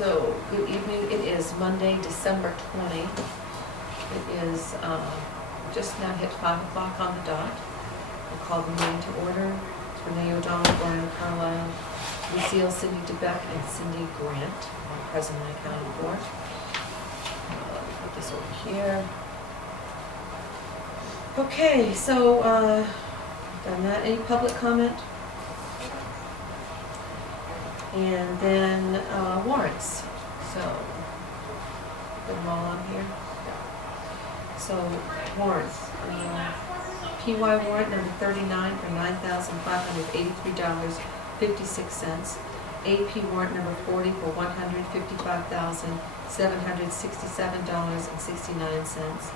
So, good evening. It is Monday, December 20. It is just now hit 5 o'clock on the dot. We'll call the meeting to order. It's Renee O'Donnell, Brian Carlisle, Lucille, Cindy DeBeck, and Cindy Grant, present and accounted for. Put this over here. Okay, so, done that. Any public comment? And then warrants. So, put them all on here. So, warrants. PY warrant number 39 for $9,583.56. AP warrant number 40 for $155,767.69.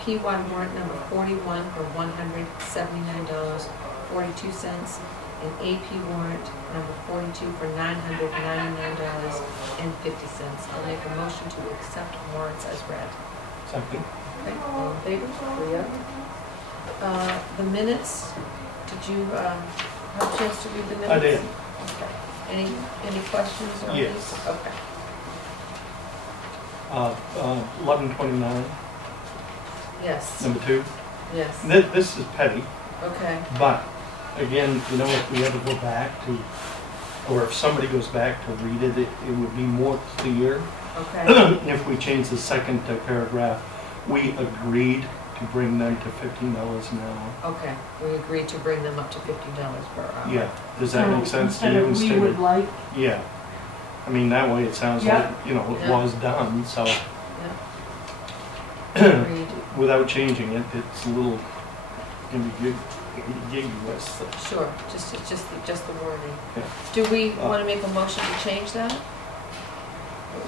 PY warrant number 41 for $179.42. And AP warrant number 42 for $999.50. I'll make a motion to accept warrants as read. Second. Okay, all in favor? 3-0. The minutes, did you have a chance to read the minutes? I did. Okay. Any questions or Yes. anything? Okay. 1129, Yes. number 2. Yes. This is petty, Okay. but again, you know, if we ever go back to, or if somebody goes back to read it, it would be more clear Okay. if we change the second paragraph. We agreed to bring them to $15 an hour. Okay. We agreed to bring them up to $15 per hour. Yeah, does that make sense to you? Instead of we would like, Yeah. I mean, that way it sounds like, Yeah. you know, it Yeah. was done, so Yeah. Agreed. without changing it, it's a little ambiguous. Sure. Just the wording. Yeah. Do we want to make a motion to change that?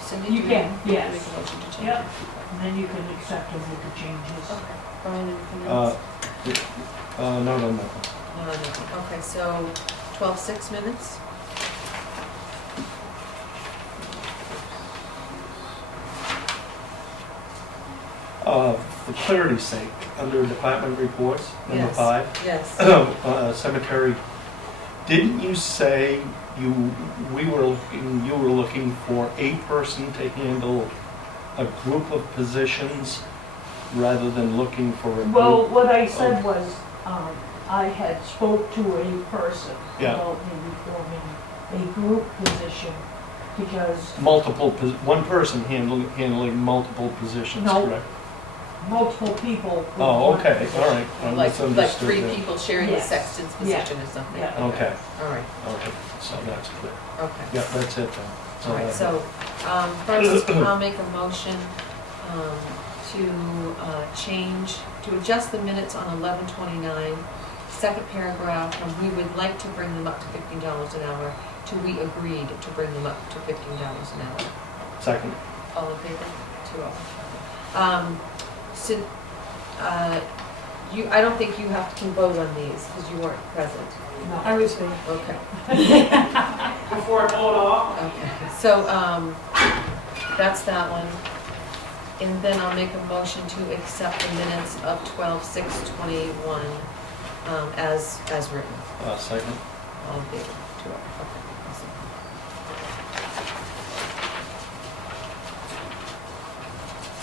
Cindy, You do can, you yes. make a motion to change Yep. it? and then you can accept them with the changes. Okay. Brian, anything No, else? no. No, nothing. Okay, so 12:06 minutes. For clarity's sake, under department reports, number Yes. 5, Yes. cemetery, didn't you say you were looking for a person to handle a group of positions rather than looking for a group? Well, what I said was, I had spoke to a person Yeah. about maybe forming a group position, because One person handling multiple positions, No. correct? multiple people. would Oh, want okay, position. all right. I Like misunderstood 3 that. people sharing the Yes. sexton's Yeah. position or something? Yeah. Okay, All right, okay, so that's clear. okay. Yeah, that's it then. All right, that- so, first, I'll make a motion to change, to adjust the minutes on 11:29, second paragraph, from we would like to bring them up to $15 an hour, to we agreed to bring them up to $15 an hour. Second. All in favor? 2-0. I don't think you can vote on these, because you weren't present. No, I was there. Okay. Before I pull it off? Okay, so, that's that one. And then I'll make a motion to accept the minutes of 12/6/21, as written. Second. All in favor? 2-0. Okay, awesome.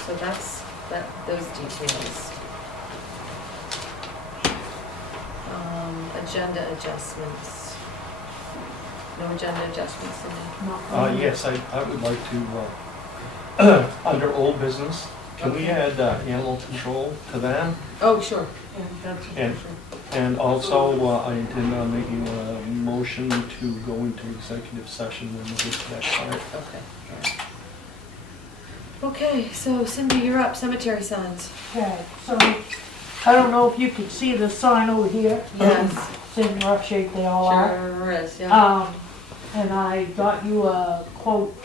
So that's, those details. Agenda adjustments. No agenda adjustments in there? Yes, I would like to, under old business, can we add animal control to that? Oh, sure. And- And also, I intend on making a motion to go into executive session when we get to that part. Okay, all right. Okay, so Cindy, you're up, cemetery signs. Okay, so, I don't know if you can see the sign over here. Yes. It's in rough shape, they all are. Sure is, yeah. And I got you a quote,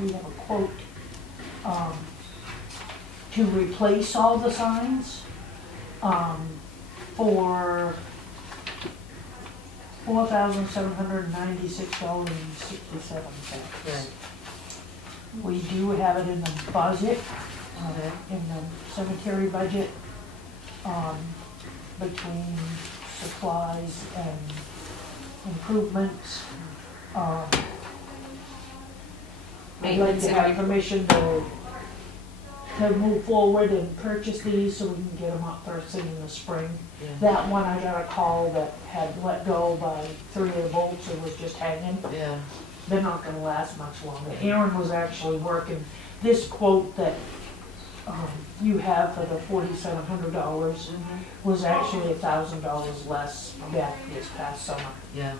we have a quote, to replace all the signs, for $4,796.67. Right, We do have it in the budget, okay, in the cemetery budget, between supplies and improvements. I'd like to have maintenance. permission to move forward and purchase these so we can get them up first thing in the spring. Yeah. That one I got a call that had let go by 3 of the bolts and was just hanging. Yeah, They're not gonna last much longer. Aaron was actually working, this quote that, you have for the $4,700 was actually $1,000 less back this past summer, yeah.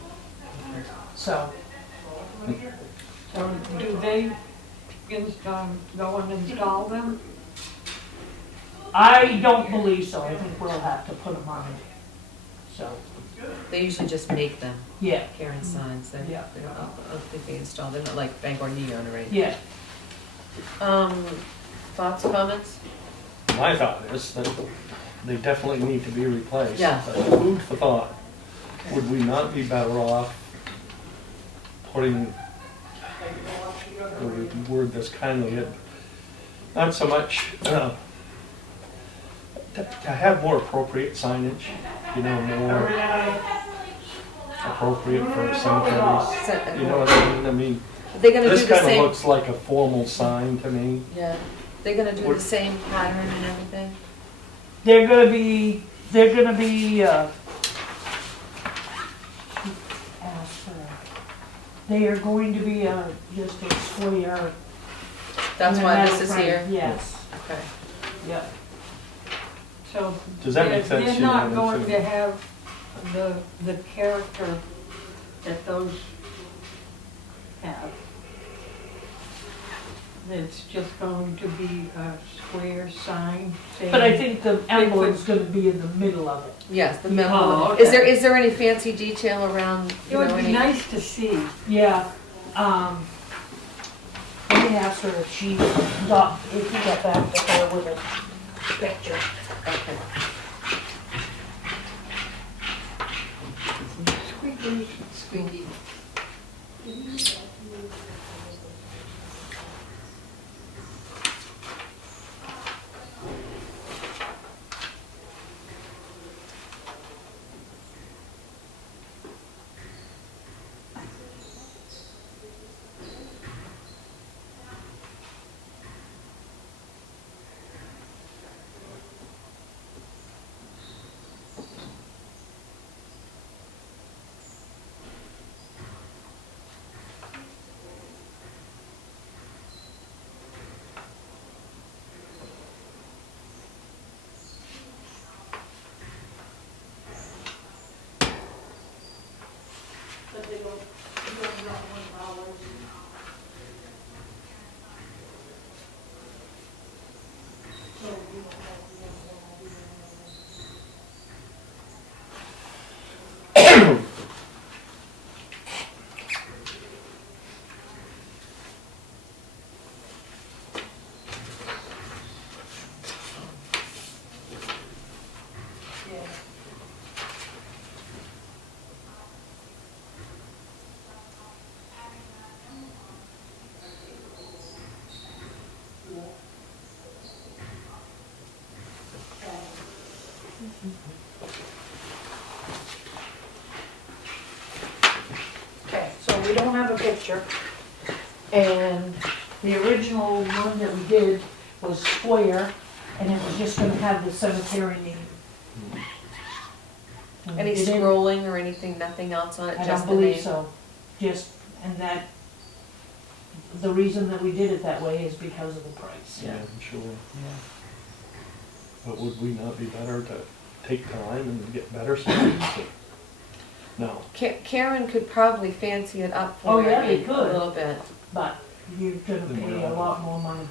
so. So do they go and install them? I don't believe so, I think we'll have to put them on, so, They usually just make them, yeah, Karen signs, they, Yeah. they don't, I don't think they install, they're not like Bangor Neon or anything. yeah. Thoughts, comments? My thought is that they definitely need to be replaced. Yeah. But food for thought, would we not be better off putting, or word this kindly, not so much, to have more appropriate signage, you know, more appropriate for cemeteries. You know what I mean? I mean, Are they gonna do this the kind of same? looks like a formal sign to me. Yeah, they're gonna do What- the same pattern and everything? They're gonna be, they are going to be, just a square. That's in a why metal this is frame. here? Yes, Okay. yep. So Does that make sense? they're You know not what I'm going saying? to have the character that those have. It's just going to be a square sign saying. But I think the emblem's gonna be in the middle of it. Yes, the Oh, metal. okay. Is there any fancy detail around, It you would know, be any? nice to see. Yeah, let me ask her if she got, if you get back to her with a picture. Okay. Squeaky. Squeaky. Okay, so we don't have a picture, and the original one that we did was square, and it was just gonna have the cemetery name. And Any it didn't- scrolling or anything, nothing else on it, I just don't the name? believe so, just, and that, the reason that we did it that way is because of the price. Yeah, I'm sure. Yeah. But would we not be better to take time and get better signs? No. Karen could probably fancy it up Oh, for you yeah, they a could. little bit. But you're gonna pay a lot more money.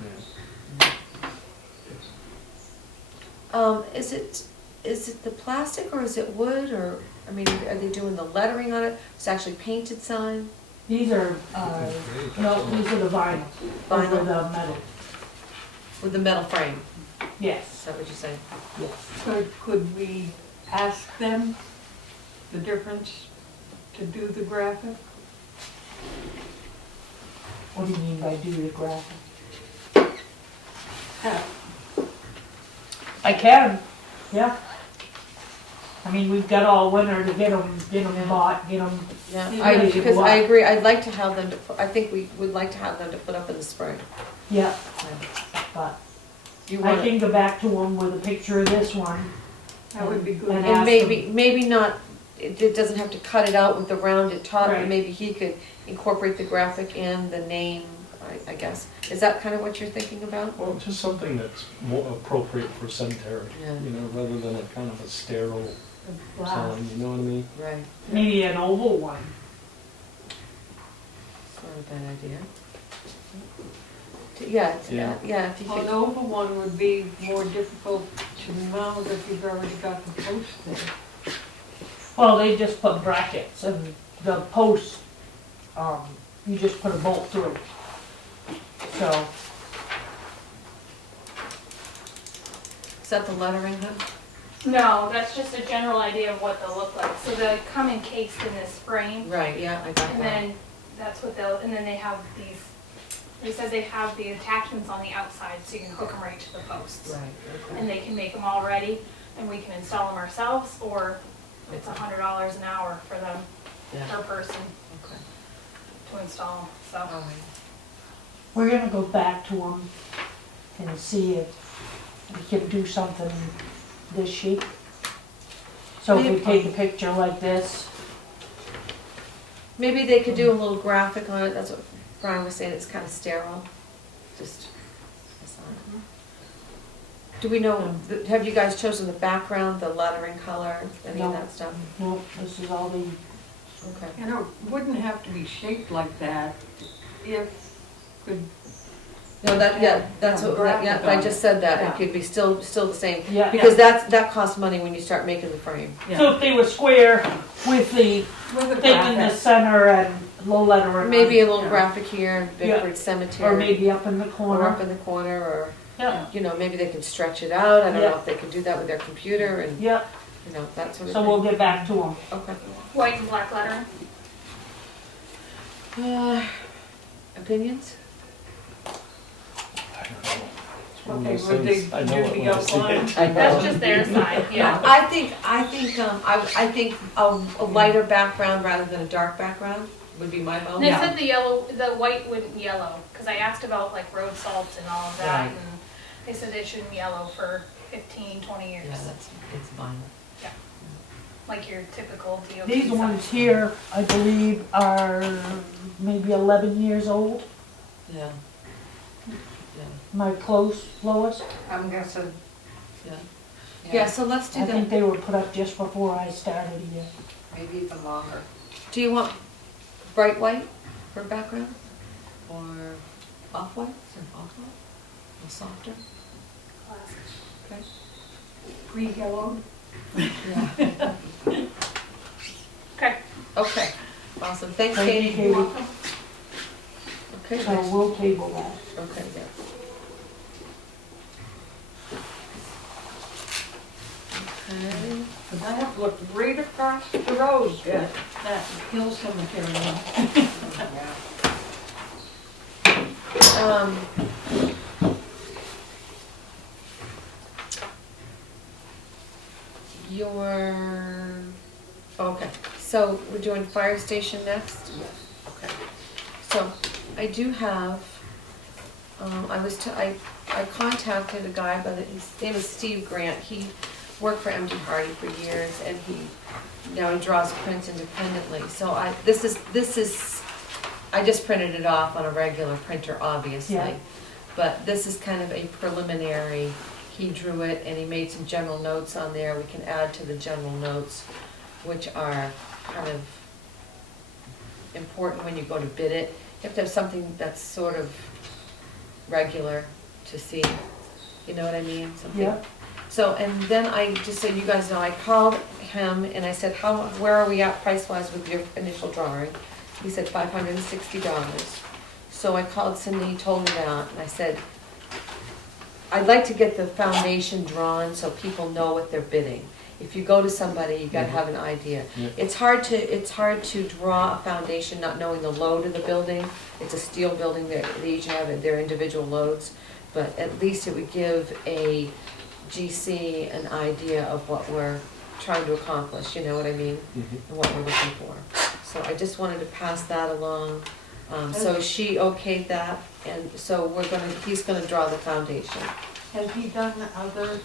Is it the plastic or is it wood or, I mean, are they doing the lettering on it? It's actually painted sign? These are, no, these are the vinyl, over Vinyl the metal, with the metal frame, is yes, that what you're saying? yes. Could we ask them the difference to do the graphic? What do you mean by do the graphic? I can, yeah. I mean, we've got all winter to get them bought, get them, Yeah, Ready to because go I up. agree, I'd like to have them, I think we would like to have them to put up in the spring. yeah, but You I want, can go back to them with a picture of this one. That would be good. And and ask maybe not, it doesn't have to cut it out with the rounded top, but Right. maybe he could incorporate the graphic and the name, I guess. Is that kind of what you're thinking about? Well, just something that's more appropriate for cemetery, Yeah. you know, rather than a kind of a sterile Wow. sign, you know what I mean? Right, Maybe an oval one. it's not a bad idea. Yeah, yeah, if you An could, oval one would be more difficult to mount if you've already got the post there. Well, they just put brackets and the post, you just put a bolt through. So, is that the lettering hood? No, that's just a general idea of what they'll look like. So they come encased in this frame, Right, yeah, I got and that. then that's what they'll, and then they have these, they said they have the attachments on the outside so you can hook them right to the posts. Right, okay. And they can make them all ready, and we can install them ourselves, or it's $100 an hour for them, Yeah, per person, okay, to install them, so. all right. we're gonna go back to them and see if we can do something this shape. So if we take a picture like this, Maybe they could do a little graphic on it, that's what Brian was saying, it's kind of sterile, just a sign. Do we know, have you guys chosen the background, the lettering color, any of No. that stuff? nope, this is all the, Okay. And it wouldn't have to be shaped like that if, could, No, that's what, graphic yeah, I on just it. said that, Yeah. it could be still the same, yeah. because that costs money when you start making the frame. So yeah. if they were square with the With a thing in the graphic. center and low lettering. Maybe a little Yeah. graphic here, Bickford Cemetery. Or maybe up in the Or up corner. in the corner, or, Yeah, you know, maybe they can stretch it out, I don't Yeah. know if they can do that with their computer and, yeah, you know, that sort of so thing. we'll get back to them. Okay. White and black lettering. Opinions? I don't know. It's one of Okay, those would things, they I know do it the when I see outline? it. I know. That's just their side, yeah. I think a lighter background rather than a dark background would be my vote. They said the white wouldn't yellow, because I asked about like road salt and all of that, Right. and they said it shouldn't yellow for 15, 20 years, Yeah, it's fine. like your typical DOT. These sign. ones here, I believe, are maybe 11 years old. Yeah. Am I close, Lois? I'm guessing. Yeah, so let's do I think that. they were put up just before I started here. Maybe even longer. Do you want bright white for background? Or off-white? Is it off-white? A softer? Classic. Okay. Pre-yellowed. Yeah. Okay. Okay, awesome, thanks Thank you, Katie. Katie. Okay, So next. we'll table that. Okay, yeah. Okay. Because I have looked right across the road at that hill cemetery now. Um, Your, okay, so we're doing fire station next? Okay. So, I do have, I contacted a guy by his name is Steve Grant. He worked for MD Hardy for years, and now he draws prints independently. So this is, I just printed it off on a regular printer, obviously. Yeah. But this is kind of a preliminary, he drew it and he made some general notes on there. We can add to the general notes, which are kind of important when you go to bid it. You have to have something that's sort of regular to see, you know what I mean? Something. Yeah. So, and then just so you guys know, I called him and I said, where are we at price-wise with your initial drawing? He said $560. So I called Cindy, told her that, and I said, I'd like to get the foundation drawn so people know what they're bidding. If you go to somebody, you gotta have an idea. Yeah. It's hard to draw a foundation not knowing the load of the building. It's a steel building, they each have their individual loads, but at least it would give a GC an idea of what we're trying to accomplish, you know what I mean? And what we're looking for. So I just wanted to pass that along. So she okayed that, and so he's gonna draw the foundation. Has he done other,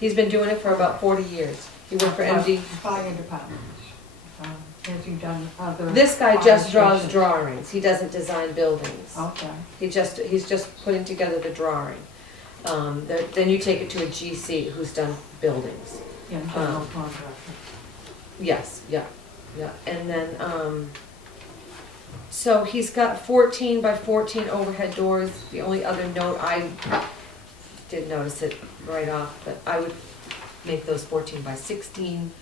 He's been doing it for about 40 years. He worked for MD. fire departments? Has he done other? This guy fire just draws stations? drawings. He doesn't design buildings. Okay, He's just putting together the drawing. Then you take it to a GC who's done buildings. yeah, general contractor. Yes, yeah. And then, so he's got 14 by 14 overhead doors. The only other note, I did notice it right off, but I would make those 14 by 16.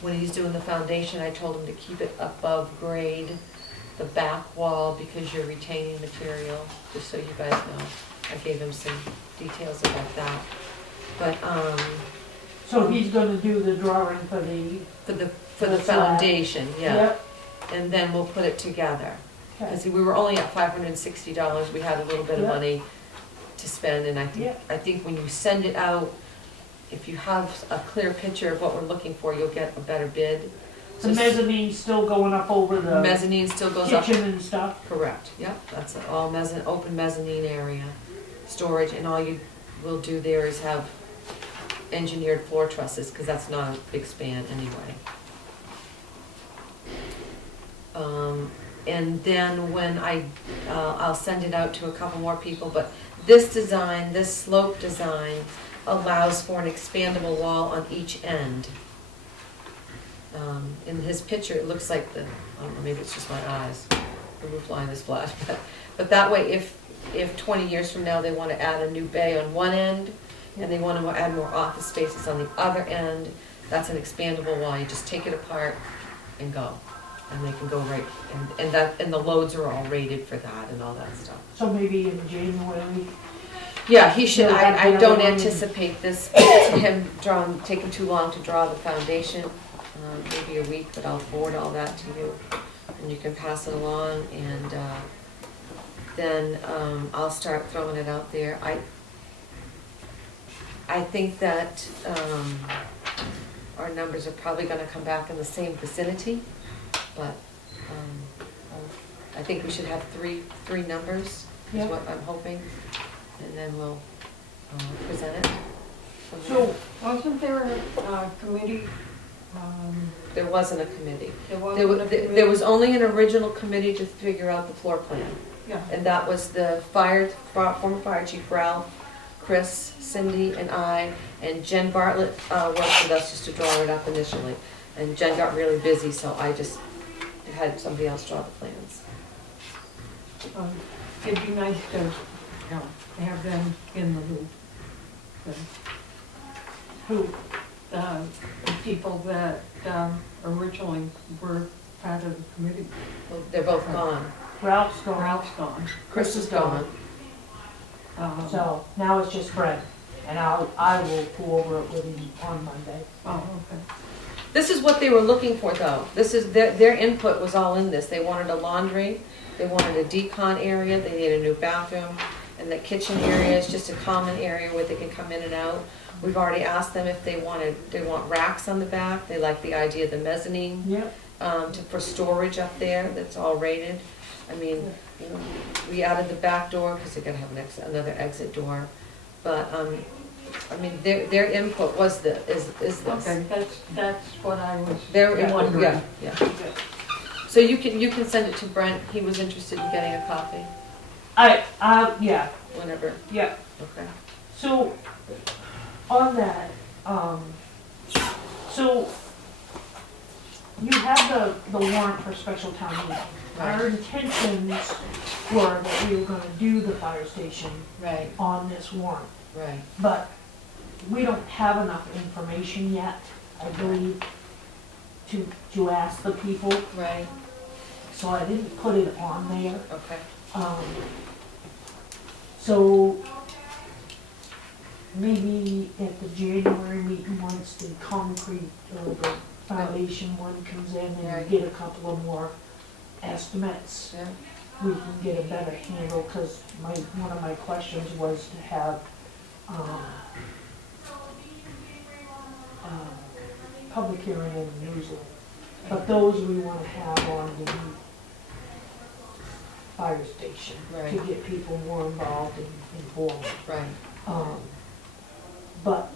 When he's doing the foundation, I told him to keep it above grade, the back wall, because you're retaining material, just so you guys know. I gave him some details about that. But, So he's gonna do the drawing for the, for the The slab. foundation, yeah. yep, And then we'll put it together. okay, Because we were only at $560, we had a little bit of Yeah. money to spend, and Yeah. I think when you send it out, if you have a clear picture of what we're looking for, you'll get a better bid. the mezzanine's still going up over the Mezzanine still goes up. kitchen and stuff. Correct, yep, that's it, all open mezzanine area, storage, and all you will do there is have engineered floor trusses, because that's not a big span anyway. And then when I'll send it out to a couple more people, but this design, this slope design allows for an expandable wall on each end. In his picture, it looks like I don't know, maybe it's just my eyes, the roof line is flat, but that way, if 20 years from now they want to add a new bay on one end, and they want to add more office spaces on the other end, that's an expandable wall, you just take it apart and go. And they can go right, and the loads are all rated for that and all that stuff. So maybe in January, Yeah, he should, You'll have I the don't other one. anticipate this, taking too long to draw the foundation, maybe a week, but I'll forward all that to you, and you can pass it along, and, then, I'll start throwing it out there. I think that, our numbers are probably gonna come back in the same vicinity, but, I think we should have three numbers, is Yeah. what I'm hoping, and then we'll, present it. from there. so, Wasn't there a committee, There wasn't a committee. there There wasn't was, a committee? there was only an original committee to figure out the floor plan. Yeah, And that was the former fire chief Ralph, Chris, Cindy, and I, and Jen Bartlett worked with us just to draw it up initially. And Jen got really busy, so I just had somebody else draw the plans. it'd be nice to, have them in the loop. who, The people that, originally were part of the committee. Well, they're both gone. Ralph's gone, Ralph's gone. Chris is gone. so now it's just Brent, and I will go over it with him on Monday. Oh, okay. This is what they were looking for, though. This is, their input was all in this. They wanted a laundry, they wanted a decon area, they needed a new bathroom, and the kitchen area is just a common area where they can come in and out. We've already asked them if they want racks on the back. They like the idea of the mezzanine, Yep, for storage up there, that's all rated. I mean, you know, we added the back door, because they're gonna have another exit door. But, I mean, their input was is this. Okay, that's what I was They're wondering. yeah. So you can send it to Brent, he was interested in getting a copy, yeah, whenever, yeah. okay. So, on that, so you have the warrant for special town meeting. Our intentions were that we were gonna do the fire station Right, on this warrant, right, but we don't have enough information yet, I believe, to ask the people, right, so I didn't put it on there. okay, So maybe at the January meeting, once the concrete or the foundation one comes in and Right. we get a couple of more estimates, yeah, we can get a better handle, because one of my questions was to have, public hearing and a newsletter. But those we wanna have on the fire station to Right. get people more involved and informed. Right. But,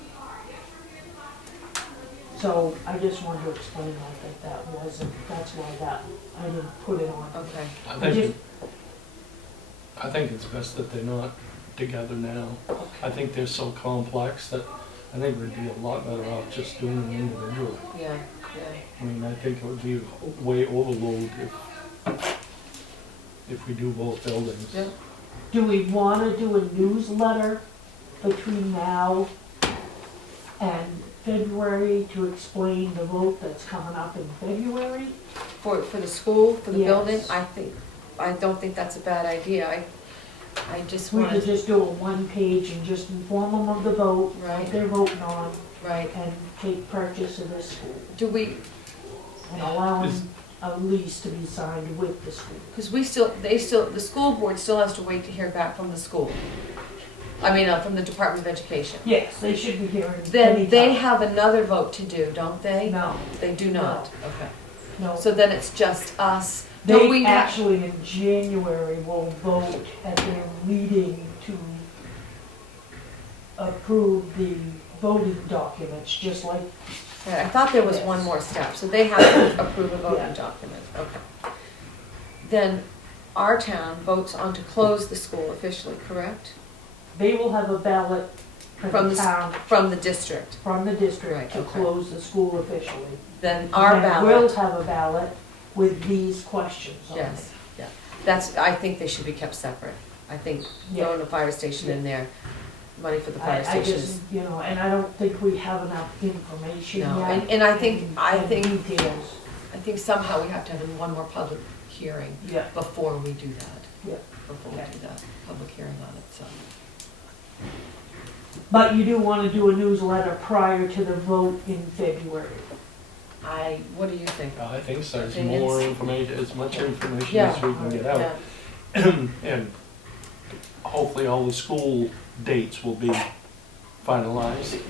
so I just wanted to explain that wasn't, that's why that, I didn't put it on. Okay. I think it's best that they're not together now. I think they're so complex that I think we'd be a lot better off just doing them individually. Yeah, I mean, I think it would be way overload if we do both buildings. yeah. Do we wanna do a newsletter between now and February to explain the vote that's coming up in February? For the school, for the Yes. building, I don't think that's a bad idea. I just We could want, just do a one page and just inform them of the vote, Right. what they're voting on, right, and take purchase of this school. do we, And allowing a lease to be signed with the school. because the school board still has to wait to hear back from the school. I mean, from the Department of Education. Yes, they should be hearing Then they anytime. have another vote to do, don't they? No, They do not, okay. no. So then it's just us. Don't we They have- actually in January will vote at their meeting to approve the voting documents, just like, Right, I thought there was Yes. one more step, so they have to approve a voting Yeah. document, okay. Then our town votes on to close the school officially, correct? they will have a ballot From from the the- town, From the district. from the Right, district to okay. close the school officially. Then our And we'll ballot, have a ballot with these questions on it. yes, yeah. That's, I think they should be kept separate. I think Yeah. throwing a fire station in there, money for the fire I station just, is. and I don't think we have enough information No, yet. and I think, and details, I think somehow we have to have one more public hearing yeah, before we do that. yeah. Before we Okay. do that, public hearing on it, so. But you do wanna do a newsletter prior to the vote in February. What do you think? I think so, there's Opinions? more information, as much information Yeah. as we can get out. Yeah, And hopefully all the school dates will be finalized,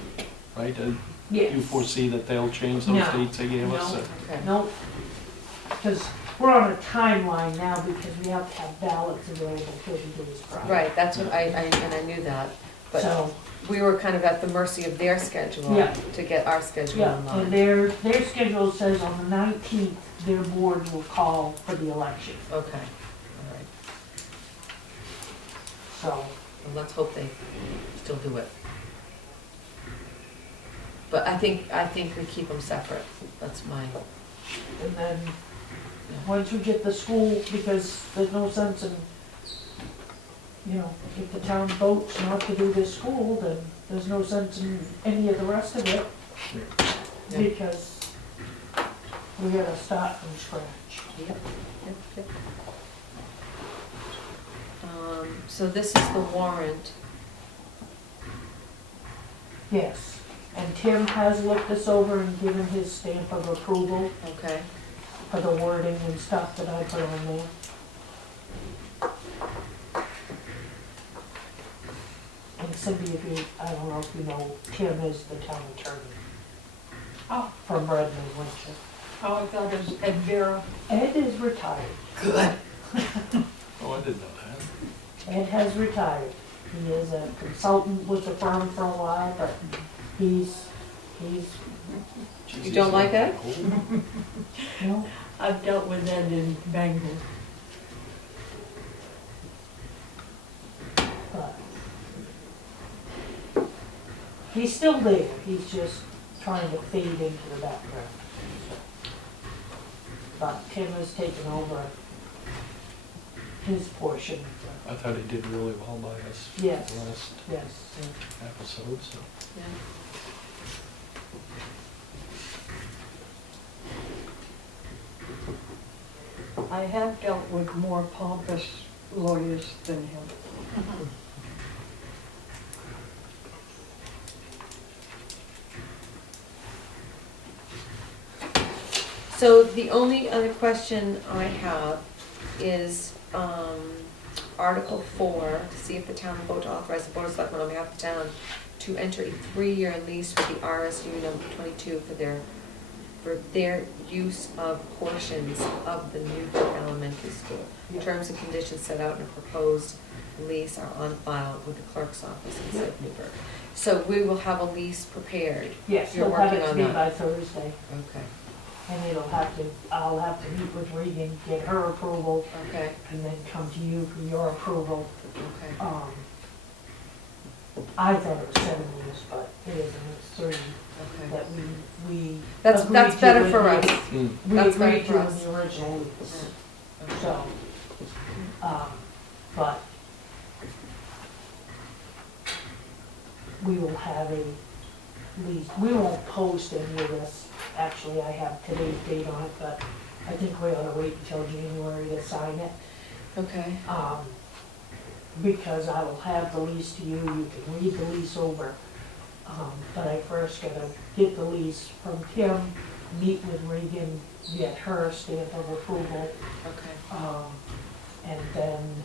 right? Do you foresee that they'll change those No. dates they gave us? No. okay. No, because we're on a timeline now because we have to have ballots available 30 days prior. Right, that's what and I knew that, but So, we were kind of at the mercy of their schedule Yeah. to get our schedule yeah, in and line. their schedule says on the 19th, their board will call for the election. Okay, all right, So, well, let's hope they still do it. But I think we keep them separate, that's my, and then, once we get the school, because there's no sense in, if the town votes not to do this school, then there's no sense in any of the rest of it, Yeah. because we gotta start from scratch. yep. So this is the warrant, Yes, and Tim has looked this over and given his stamp of approval okay, for the wording and stuff that I put on there. And Cindy, I don't know if you know, Tim is the town attorney Oh, from Redmond, Winchester. I thought it was Ed Vera. Ed is retired. good. Oh, I didn't know that. Ed has retired. He is a consultant with the firm for a while, but he's, Geez, You don't he's like it? old. I've dealt with Ed in Bangor. but he's still there. He's just trying to fade into the background. But Tim has taken over his portion. I thought he did really well by us Yes. last Yes. episode, so. Yeah. I have dealt with more pompous lawyers than him. So the only other question I have is, Article 4, to see if the town will vote to authorize the Board of Selectmen on behalf of the town to enter a 3-year lease with the RSU number 22 for their for their use of portions of the Newburgh Elementary School. Yeah. Terms and conditions set out in a proposed lease are on file with the clerk's office in Yeah. South Newburgh. So we will have a lease prepared. Yes, You're you'll have working it to on me that. by Thursday, Okay, and I'll have to meet with Regan, get her approval, okay, and then come to you for your approval. okay. I thought it was 7 years, but it isn't, it's 3 Okay. that we That's agreed to better in for the- us. Hmm. We That's better agreed for to in us. the original lease, Okay. so, but we will have a lease, we won't post any of this. Actually, I have today's date on it, but I think we ought to wait until January to sign it. Okay, Because I will have the lease to you, you can read the lease over. But I first gotta get the lease from Kim, meet with Regan, get her stamp of approval, okay, and then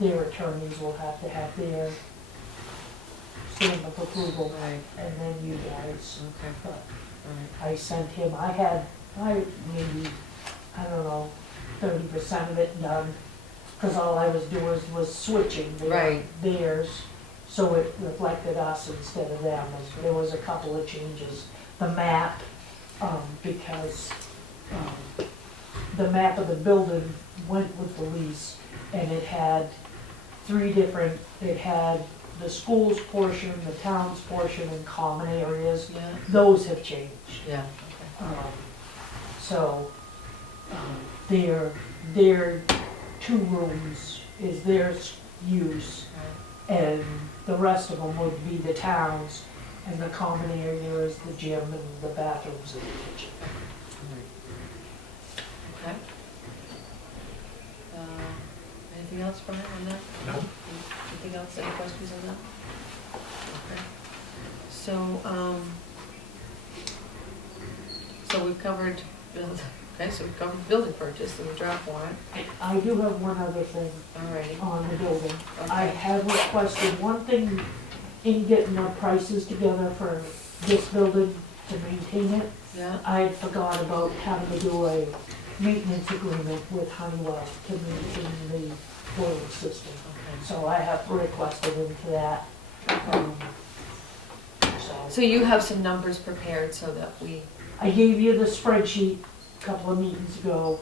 their attorneys will have to have their stamp of approval, right, and then you guys. okay, But all right. I sent him, maybe, I don't know, 30% of it done, because all I was doing was switching Right. theirs, so it reflected us instead of them. And there was a couple of changes. The map, because the map of the building went with the lease, and it had it had the school's portion, the town's portion, and common areas. Yeah, Those have changed. yeah, okay. So, their 2 rooms is their use, Right. and the rest of them would be the town's, and the common area is the gym and the bathrooms and the kitchen. Okay. Anything else, Brian, on that? No. Anything else, any questions on that? Okay. So we've covered, so we've covered building purchase and the draft warrant. I do have one other thing Alrighty, on the building. I okay, have requested one thing in getting the prices together for this building to maintain it. yeah, I forgot about having to do a maintenance agreement with Honeywell to maintain the boiler system. okay. So I have requested into that. So So you have some numbers prepared so that we, I gave you the spreadsheet a couple of meetings ago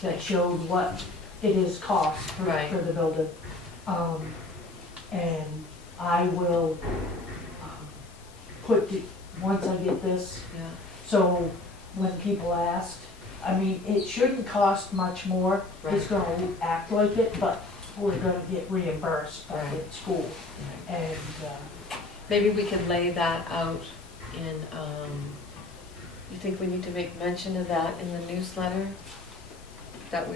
that showed what it is cost Right. for the building. And I will once I get this, yeah, so when people ask, I mean, it shouldn't cost much more. It's Right. gonna act like it, but we're gonna get reimbursed back Right. at school. right. And, Maybe we could lay that out in, you think we need to make mention of that in the newsletter? That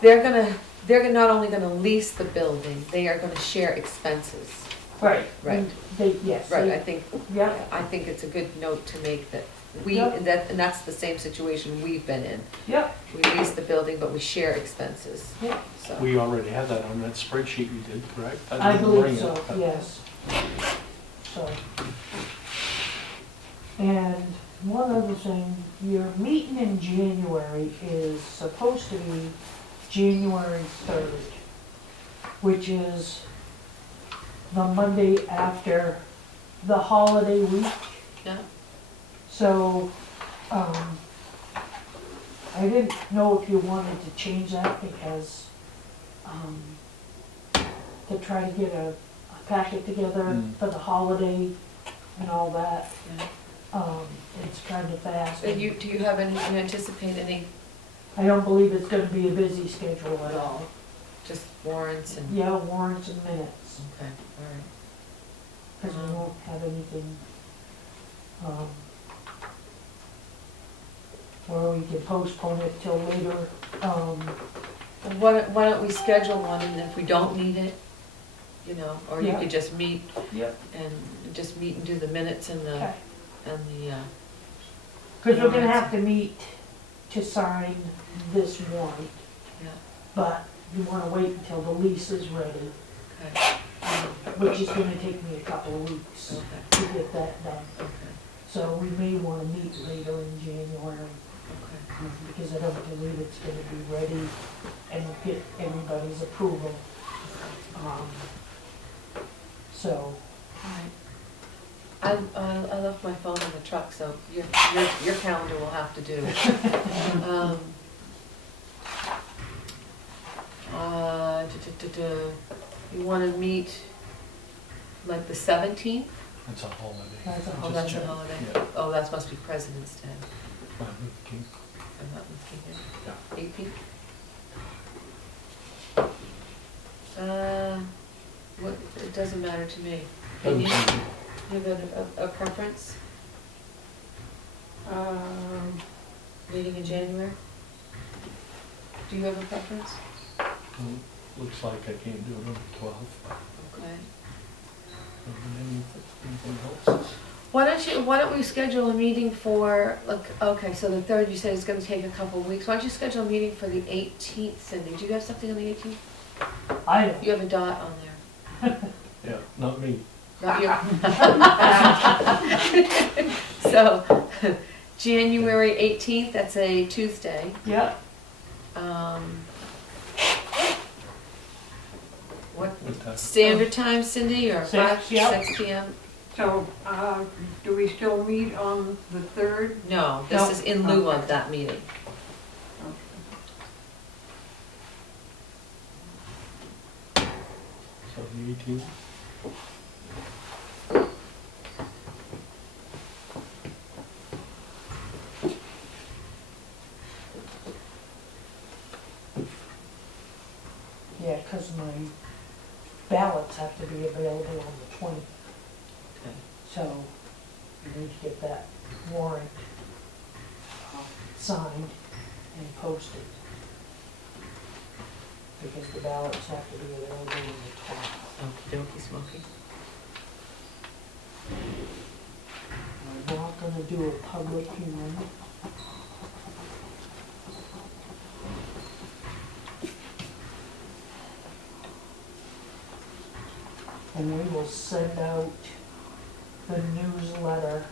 they're not only gonna lease the building, they are gonna share expenses. right. Right. And yes. Right, they- I think, Yeah, I think it's a good note to make that Yeah. and that's the same situation we've been in. yeah, We lease the building, but we share expenses, yeah. so. We already had that on that spreadsheet you did, correct? I didn't bring believe so, it, but- yes. So. And one other thing, your meeting in January is supposed to be January 3rd, which is the Monday after the holiday week. Yeah, So, I didn't know if you wanted to change that because, to try to get a packet together Mm. for the holiday and all that, yeah. it's kind of fast. Do you have any, you anticipate any, I don't believe it's gonna be a busy schedule at all. just warrants and? Yeah, warrants and minutes, Okay, all right. because we won't have anything, or we can postpone it till later. Why don't we schedule one, and if we don't need it, or you Yeah. could just meet Yep. and do the minutes and the, Okay. Because we're gonna have to meet to sign this warrant, yeah, but you wanna wait until the lease is ready, okay, which is gonna take me a couple of weeks okay, to get that done. okay. So we may wanna meet later in January, Okay. because I don't believe it's gonna be ready and get everybody's approval. So, Alright. I left my phone in the truck, so your calendar will have to do. You wanna meet like the 17th? It's a holiday. That's a Oh, holiday. that's a check. holiday. Yeah. Oh, that must be President's Day. Martin Luther King. I'm not mistaken. Yeah. 18th? What, it doesn't matter to me. Doesn't You matter. have a preference, meeting in January? Do you have a preference? Looks like I can't do it on the 12th. Okay. Anything else? Why don't we schedule a meeting for, like, okay, so the 3rd you said is gonna take a couple of weeks. Why don't you schedule a meeting for the 18th, Cindy? Do you have something on the 18th? I don't. You have a dot on there. Yeah, not me. Not you. So, January 18th, that's a Tuesday. Yep, What, What time? standard time, Cindy, or 6, yep. 6 p.m.? So, do we still meet on the 3rd? No, this No. is in lieu of that meeting. So the 18th? yeah, 'cause my ballots have to be available on the 20th, Okay. so I need to get that warrant signed and posted. Because the ballots have to be available on the 20th. Okey dokey smoky. We're not gonna do a public hearing. And we will send out the newsletter,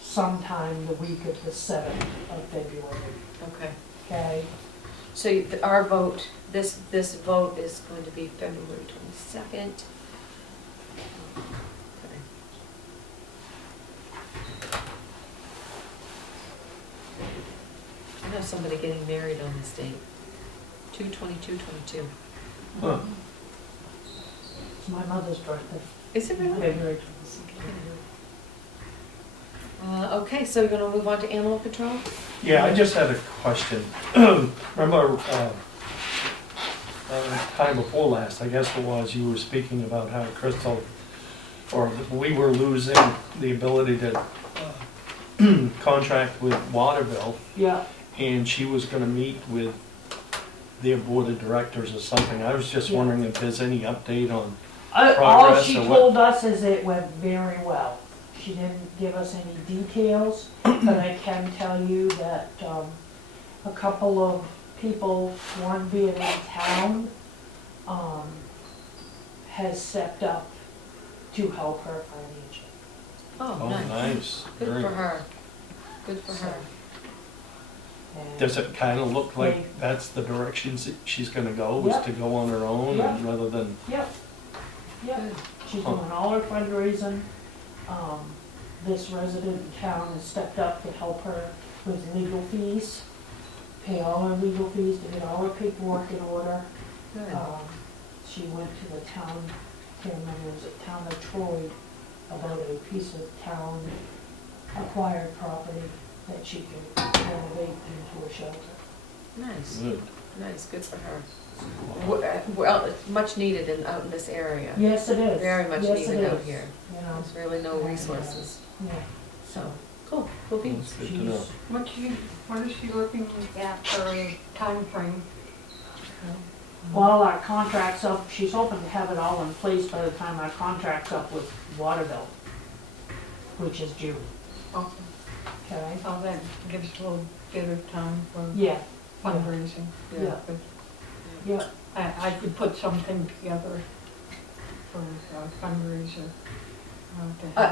sometime the week of the 7th of February, Okay. okay? So our vote, this vote is going to be February 22nd. Okay. I know somebody getting married on this date. 2/22/22. Huh. It's my mother's birthday, Is it really? February 22nd. Okay, so we're gonna move on to animal control? Yeah, I just had a question. Remember, time before last, I guess it was, you were speaking about how Crystal, or we were losing the ability to contract with Waterville, Yeah, and she was gonna meet with their board of directors or something. I was just Yeah. wondering if there's any update on, all Progress she or what? told us is it went very well. She didn't give us any details, but I can tell you that, a couple of people, one being in town, has stepped up to help her financially. Oh, oh, nice. nice. Good Very- for her. Good for her. And Does it kind of look They- like that's the direction she's gonna go, is Yep. to go on her own, Yep. and rather than, Yep, yep. Good. She's Huh. doing all her fundraising. This resident in town has stepped up to help her with legal fees, pay all her legal fees, to get all her paperwork in order. Good. She went to the town, can't remember, was it town of Troy, about a piece of town acquired property that she could renovate into a shelter. Nice, good. nice, good for her. Well, it's much needed out in this area. Yes, it is. Very much Yes, it needed out is. here. You know, There's really no resources, yeah, so, cool, cool beans. That's good to know. What is she looking at for a timeframe? well, our contract's up, she's hoping to have it all in place by the time our contract's up with Waterville, which is June, Okay, okay? so that gives a little bit of time for Yeah, fundraising. yeah, yeah, I could put something together. for a fundraiser.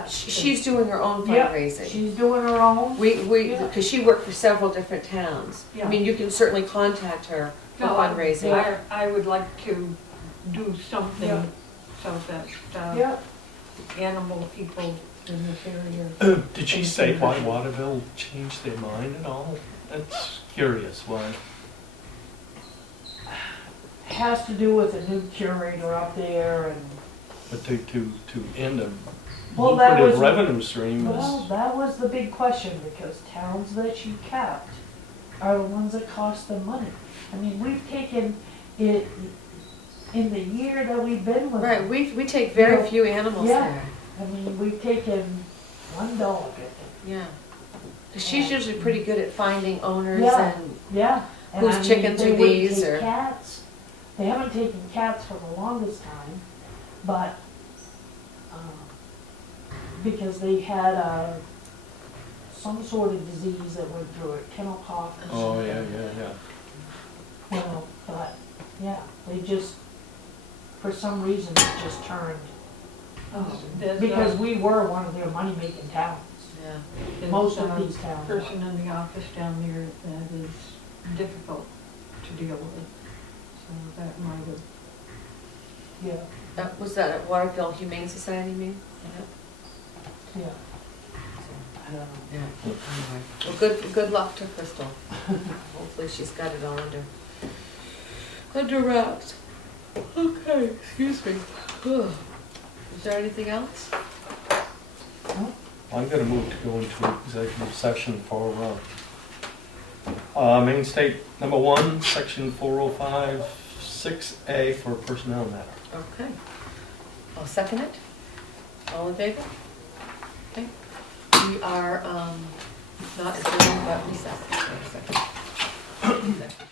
She's doing her own Yeah, fundraising. she's doing her own. We, because she worked for several different towns. I Yeah. mean, you can certainly contact her for No, fundraising. I would like to do Yeah. something so that, Yeah, animal people in this area. Did she say why Waterville changed their mind at all? That's curious, why? has to do with a new curator up there and, But to end a Well, that lucrative was- revenue stream well, is, that was the big question, because towns that she kept are the ones that cost them money. I mean, we've taken it, in the year that we've been with Right, them, we take very Yeah. few animals Yeah. there. I mean, we've taken one dog, I think. Yeah. 'Cause she's usually pretty good at finding owners Yeah. and, Yeah. and Whose I mean, chickens they are wouldn't these, take or- Cats. They haven't taken cats for the longest time, but, because they had, some sort of disease that went through it, kennel cough or oh, something. yeah. Well, but, yeah, they just, for some reason, it just turned. There's Because a- we were one of their money-making towns, yeah. there's most of a these towns. person in the office down there that is difficult to deal with, so that might have, Yeah, Was that at Waterville Humane Society, you mean? yeah. Yeah. Anyway. Well, good luck to Crystal. Hopefully she's got it all under wraps. Okay, excuse me. Is there anything else? I'm gonna move to go into executive session for, Main State number 1, section 405, 6A for a personnel matter. Okay. I'll second it. All in favor? Okay. We are, not adjourned, but recessed for a second.